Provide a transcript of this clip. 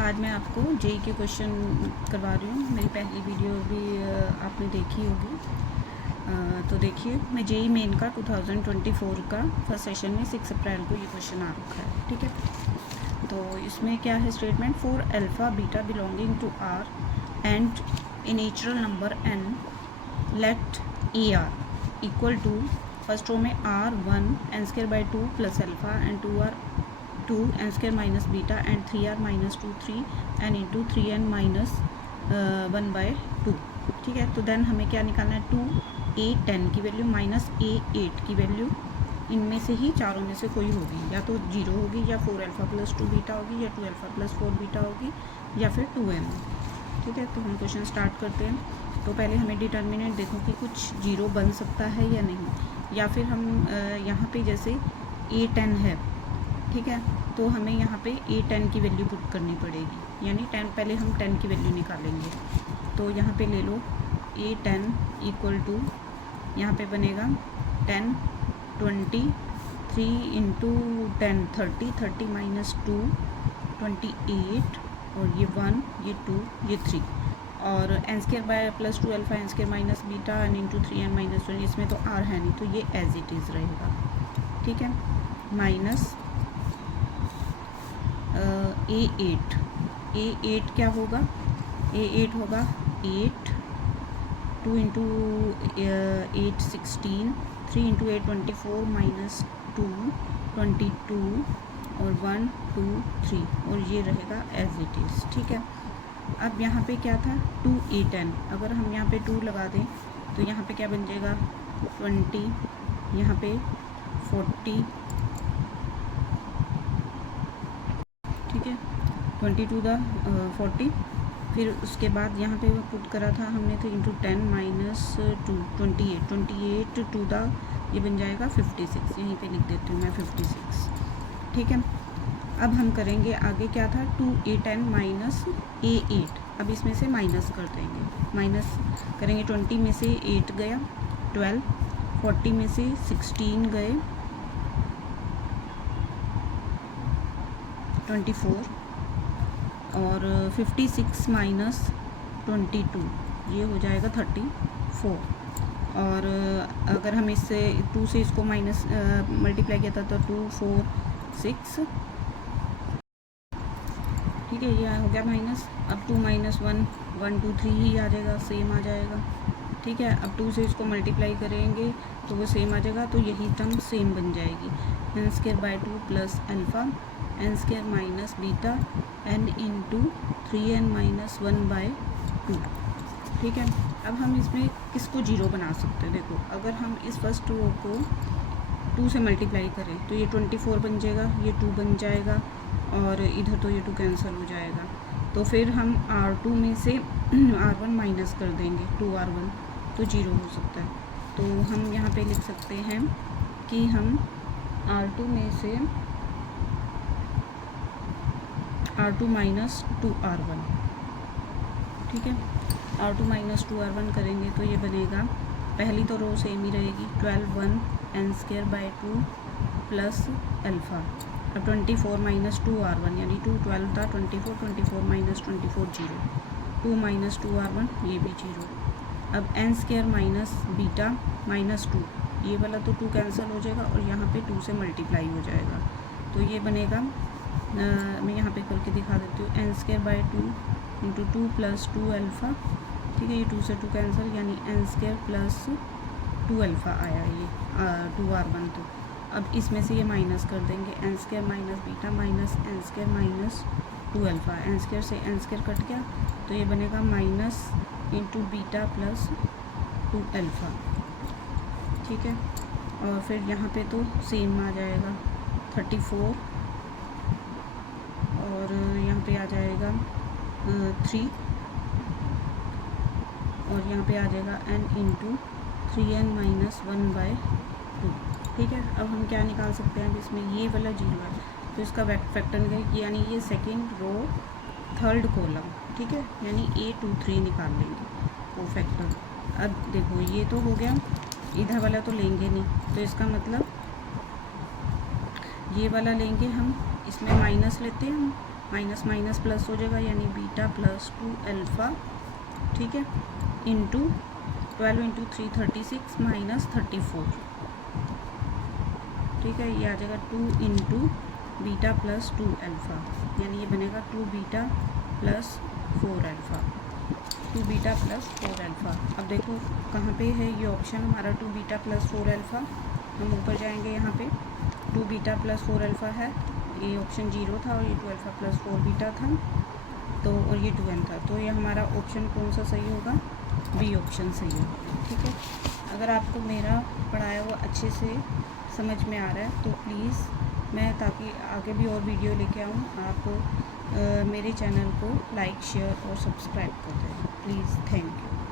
आज मैं आपको जेई के क्वेश्चन करवा रही हूँ। मेरी पहली वीडियो भी आपने देखी होगी। तो देखिए, मैं जेई मेन का 2024 का फर्स्ट सेशन में 6 अप्रैल को ये क्वेश्चन आ रखा है। ठीक है, तो इसमें क्या है statement, for alpha beta belonging to R and a natural number N let A R equal to, first row में R 1 N square by 2 plus alpha and 2 R 2 N square minus beta and 3r minus 2 3 N into 3n minus 1 by 2। ठीक है, तो then हमें क्या निकालना है, 2a10 की value minus a8 की वैल्यू। इनमें से ही चारों में से कोई होगी, या तो 0 होगी, या 4 अल्फ़ा प्लस 2 बीटा होगी, या 2 अल्फ़ा प्लस 4 बीटा होगी, या फिर 2n। ठीक है, तो हम क्वेश्चन स्टार्ट करते हैं। तो पहले हमें डिटर्मिनेंट देखो कि कुछ 0 बन सकता है या नहीं, या फिर हम यहाँ पे जैसे a10 है। ठीक है, तो हमें यहाँ पे a10 की वैल्यू पुट करनी पड़ेगी, यानी 10 पहले हम 10 की वैल्यू निकालेंगे। तो यहाँ पे ले लो a10 इक्वल टू, यहाँ पे बनेगा 10 20 3 इंटू 10 30 30 माइनस 2 28 और ये 1 ये 2 ये 3 और n square by plus 2 alpha n square minus beta n into 3n minus 1। इसमें तो r है नहीं, तो ये एज इट इज़ रहेगा। ठीक है, माइनस a8 क्या होगा, a8 होगा 8 2 इंटू 8 16 3 इंटू 8 24 माइनस 2 22 और 1 2 3 और ये रहेगा एज इट इज़। ठीक है, अब यहाँ पे क्या था 2a10, अगर हम यहाँ पे 2 लगा दें तो यहाँ पे क्या बन जाएगा 20, यहाँ पे 40। ठीक है, 20 टू द 40, फिर उसके बाद यहाँ पे पुट करा था हमने तो इंटू 10 माइनस 2 28 टू द ये बन जाएगा 56। यहीं पे लिख देती हूँ मैं 56। ठीक है, अब हम करेंगे आगे, क्या था 2a10 माइनस a8। अब इसमें से माइनस कर देंगे, माइनस करेंगे 20 में से 8 गया 12, 40 में से 16 गए 24 और 56 माइनस 22 ये हो जाएगा 34। और अगर हम इससे 2 से इसको माइनस मल्टीप्लाई किया था तो 2 4 6। ठीक है, ये हो गया माइनस। अब 2 माइनस 1 1 2 3 ही आ जाएगा, सेम आ जाएगा। ठीक है, अब 2 से इसको मल्टीप्लाई करेंगे तो वो सेम आ जाएगा, तो यही टर्म सेम बन जाएगी। N square by 2 plus alpha n square minus beta n into 3n minus 1 by 2। ठीक है, अब हम इसमें किसको 0 बना सकते हैं, देखो अगर हम इस फर्स्ट रो को 2 से मल्टीप्लाई करें तो ये 24 बन जाएगा, ये 2 बन जाएगा और इधर तो ये 2 कैंसिल हो जाएगा। तो फिर हम r2 में से r1 माइनस कर देंगे, 2r1 तो 0 हो सकता है। तो हम यहाँ पे लिख सकते हैं कि हम r2 में से r2 माइनस 2r1। ठीक है, r2 माइनस 2r1 करेंगे तो ये बनेगा, पहली तो रो सेम ही रहेगी 12 1 N square by 2 plus alpha. अब 24 माइनस 2r1 यानी 2 12 था 24 24 माइनस 24 0, 2 माइनस 2r1 ये भी 0। अब n square minus beta minus 2, ये वाला तो 2 कैंसिल हो जाएगा और यहाँ पे 2 से मल्टीप्लाई हो जाएगा, तो ये बनेगा मैं यहाँ पे करके दिखा देती हूँ, n square by 2 into 2 plus 2 alpha. ठीक है, ये 2 से 2 कैंसिल यानी एन स्क्वायर प्लस 2 अल्फ़ा आया, ये 2r1। तो अब इसमें से ये माइनस कर देंगे, n square minus beta minus n square minus 2 alpha. N square से एन स्क्वायर कट गया तो ये बनेगा minus into beta plus 2 alpha. ठीक है, और फिर यहाँ पे तो सेम आ जाएगा 34 और यहाँ पे आ जाएगा 3 और यहाँ पे आ जाएगा n into 3n minus 1 by 2। ठीक है, अब हम क्या निकाल सकते हैं, अब इसमें ये वाला 0 है तो इसका फैक्टर निकाल, यानी ये सेकंड रो थर्ड कॉलम। ठीक है, यानी a23 निकाल लेंगे वो फैक्टर। अब देखो ये तो हो गया, इधर वाला तो लेंगे नहीं, तो इसका मतलब ये वाला लेंगे हम, इसमें माइनस लेते हैं हम माइनस माइनस प्लस हो जाएगा, यानी बीटा प्लस 2 अल्फ़ा, ठीक है, इंटू 12 इंटू 3 36 माइनस 34, ठीक है। ये आ जाएगा 2 इंटू बीटा प्लस 2 अल्फ़ा, यानी ये बनेगा 2 beta plus 4 alpha, 2 beta plus 4 alpha. अब देखो कहाँ पे है ये ऑप्शन हमारा 2 बीटा प्लस 4 अल्फ़ा। हम ऊपर जाएंगे, यहाँ पे 2 बीटा प्लस 4 अल्फ़ा है, ये ऑप्शन 0 था और ये 2 अल्फ़ा प्लस 4 बीटा था, तो और ये 2n था, तो ये हमारा ऑप्शन कौन सा सही होगा, बी ऑप्शन सही होगा, ठीक है। अगर आपको मेरा पढ़ाया हुआ अच्छे से समझ में आ रहा है तो प्लीज़, मैं ताकि आगे भी और वीडियो लेके आऊँ, आप मेरे चैनल को लाइक शेयर और सब्सक्राइब कर दें प्लीज़। Thank you.